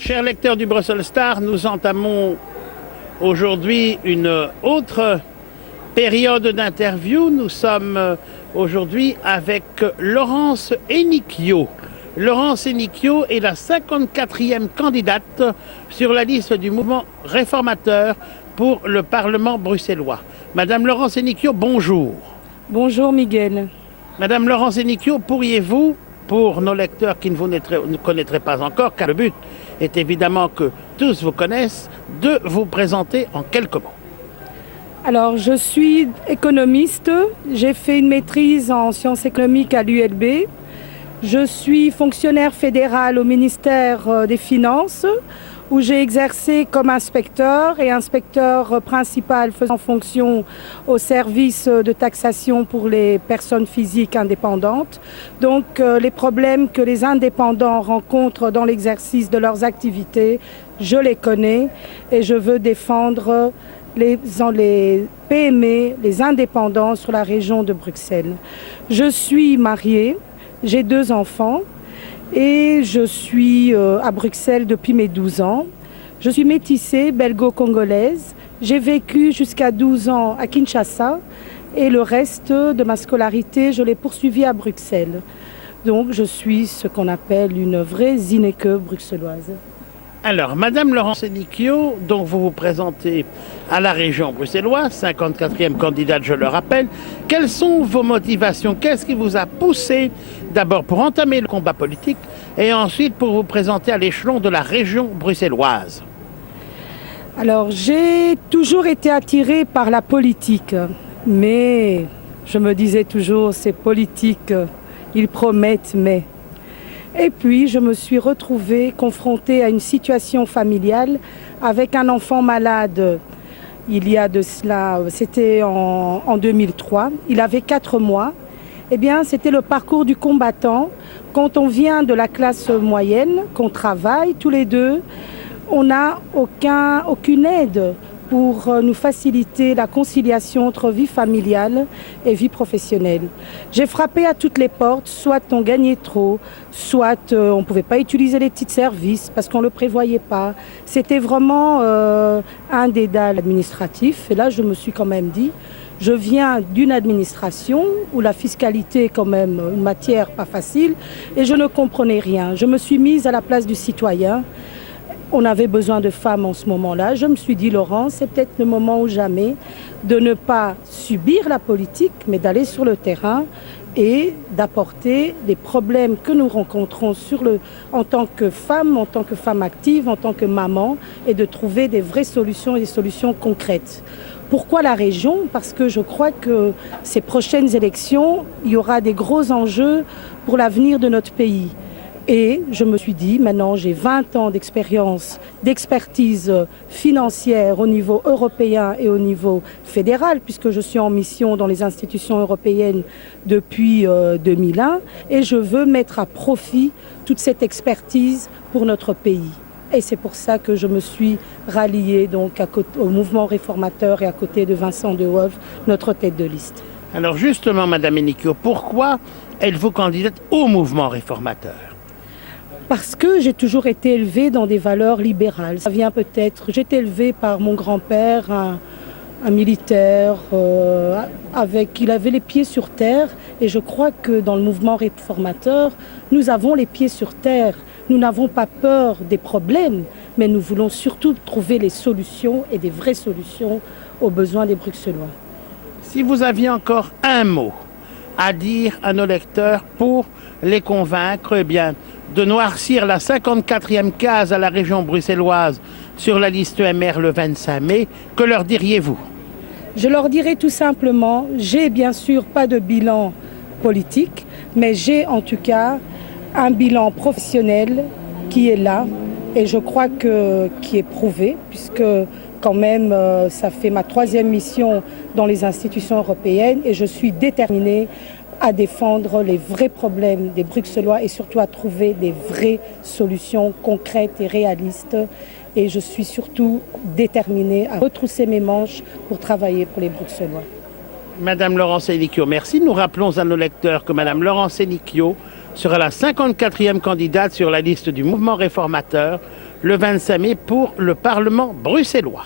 Chers lecteurs du Brussels Star, nous entamons aujourd'hui une autre période d'interview. Nous sommes aujourd'hui avec Laurence Enicchio. Laurence Enicchio est la 54e candidate sur la liste du mouvement réformateur pour le Parlement bruxellois. Madame Laurence Enicchio, bonjour. Bonjour Miguel. Madame Laurence Enicchio, pourriez-vous, pour nos lecteurs qui ne vous ne connaîtraient pas encore, car le but est évidemment que tous vous connaissent, de vous présenter en quelques mots. Alors, je suis économiste. J'ai fait une maîtrise en sciences économiques à l'ULB. Je suis fonctionnaire fédéral au ministère des Finances, où j'ai exercé comme inspecteur et inspecteur principal faisant fonction au service de taxation pour les personnes physiques indépendantes. Donc les problèmes que les indépendants rencontrent dans l'exercice de leurs activités, je les connais et je veux défendre les PME, les indépendants sur la région de Bruxelles. Je suis mariée, j'ai 2 enfants. Et je suis à Bruxelles depuis mes 12 ans. Je suis métissée, belgo-congolaise. J'ai vécu jusqu'à 12 ans à Kinshasa et le reste de ma scolarité, je l'ai poursuivi à Bruxelles. Donc je suis ce qu'on appelle une vraie Zineke bruxelloise. Alors, Madame Laurence Enicchio, dont vous vous présentez à la région bruxelloise, 54e candidate, je le rappelle, quelles sont vos motivations? Qu'est-ce qui vous a poussé d'abord pour entamer le combat politique et ensuite pour vous présenter à l'échelon de la région bruxelloise? Alors, j'ai toujours été attirée par la politique, mais je me disais toujours, ces politiques, ils promettent, mais... Et puis, je me suis retrouvée confrontée à une situation familiale avec un enfant malade. Il y a de cela, c'était en 2003. Il avait 4 mois. Eh bien, c'était le parcours du combattant. Quand on vient de la classe moyenne, qu'on travaille tous les deux, on n'a aucune aide pour nous faciliter la conciliation entre vie familiale et vie professionnelle. J'ai frappé à toutes les portes, soit on gagnait trop, soit on ne pouvait pas utiliser les petits services parce qu'on ne le prévoyait pas. C'était vraiment un dédale administratif. Et là, je me suis quand même dit, je viens d'une administration où la fiscalité est quand même une matière pas facile et je ne comprenais rien. Je me suis mise à la place du citoyen. On avait besoin de femmes en ce moment-là. Je me suis dit, Laurent, c'est peut-être le moment ou jamais de ne pas subir la politique, mais d'aller sur le terrain et d'apporter les problèmes que nous rencontrons en tant que femme active, en tant que maman, et de trouver des vraies solutions et des solutions concrètes. Pourquoi la région? Parce que je crois que ces prochaines élections, il y aura des gros enjeux pour l'avenir de notre pays. Et je me suis dit, maintenant j'ai 20 ans d'expérience, d'expertise financière au niveau européen et au niveau fédéral, puisque je suis en mission dans les institutions européennes depuis 2001, et je veux mettre à profit toute cette expertise pour notre pays. Et c'est pour ça que je me suis ralliée donc au mouvement réformateur et à côté de Vincent De Wolf, notre tête de liste. Alors justement, Madame Enicchio, pourquoi êtes-vous candidate au mouvement réformateur? Parce que j'ai toujours été élevée dans des valeurs libérales. Ça vient peut-être, j'ai été élevée par mon grand-père, un militaire, il avait les pieds sur terre. Et je crois que dans le mouvement réformateur, nous avons les pieds sur terre. Nous n'avons pas peur des problèmes, mais nous voulons surtout trouver les solutions et des vraies solutions aux besoins des Bruxellois. Si vous aviez encore un mot à dire à nos lecteurs pour les convaincre, eh bien, de noircir la 54e case à la région bruxelloise sur la liste MR le 25 mai, que leur diriez-vous? Je leur dirais tout simplement, j'ai bien sûr pas de bilan politique, mais j'ai en tout cas un bilan professionnel qui est là et je crois qui est prouvé, puisque quand même ça fait ma 3e mission dans les institutions européennes et je suis déterminée à défendre les vrais problèmes des Bruxellois et surtout à trouver des vraies solutions concrètes et réalistes. Et je suis surtout déterminée à retrousser mes manches pour travailler pour les Bruxellois. Madame Laurence Enicchio, merci. Nous rappelons à nos lecteurs que Madame Laurence Enicchio sera la 54e candidate sur la liste du mouvement réformateur le 25 mai pour le Parlement bruxellois.